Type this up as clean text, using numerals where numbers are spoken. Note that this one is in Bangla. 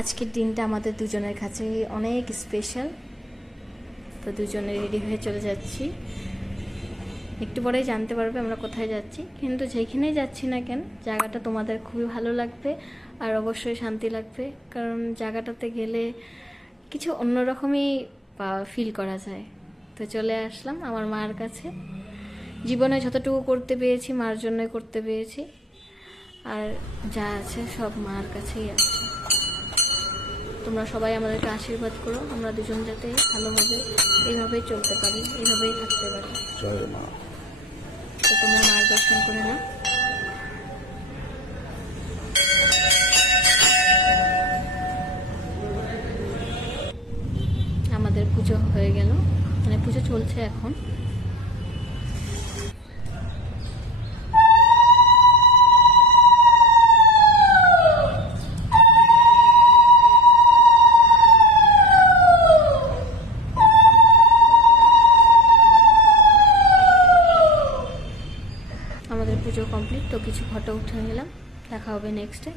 আজকের দিনটা আমাদের দুজনের কাছে অনেক স্পেশাল। তো দুজনে রেডি হয়ে চলে যাচ্ছি, একটু পরেই জানতে পারবে আমরা কোথায় যাচ্ছি। কিন্তু যেখানেই যাচ্ছি না কেন জায়গাটা তোমাদের খুবই ভালো লাগবে আর অবশ্যই শান্তি লাগবে, কারণ জায়গাটাতে গেলে কিছু অন্যরকমই ফিল করা যায়। তো চলে আসলাম আমার মার কাছে। জীবনে যতটুকু করতে পেরেছি মার জন্যই করতে পেরেছি, আর যা আছে সব মার কাছেই আছে। তোমরা সবাই আমাদেরকে আশীর্বাদ করো, আমরা দুজন যাতে ভালোভাবে এইভাবেই চলতে পারি, এইভাবেই থাকতে পারি। জয় মা। তো তোমরা মার দর্শন করে নাও। আমাদের পুজো হয়ে গেল, মানে পুজো চলছে এখন। আমাদের পুজো কমপ্লিট, তো কিছু ফটো উঠে নিলাম, দেখা হবে নেক্সটে।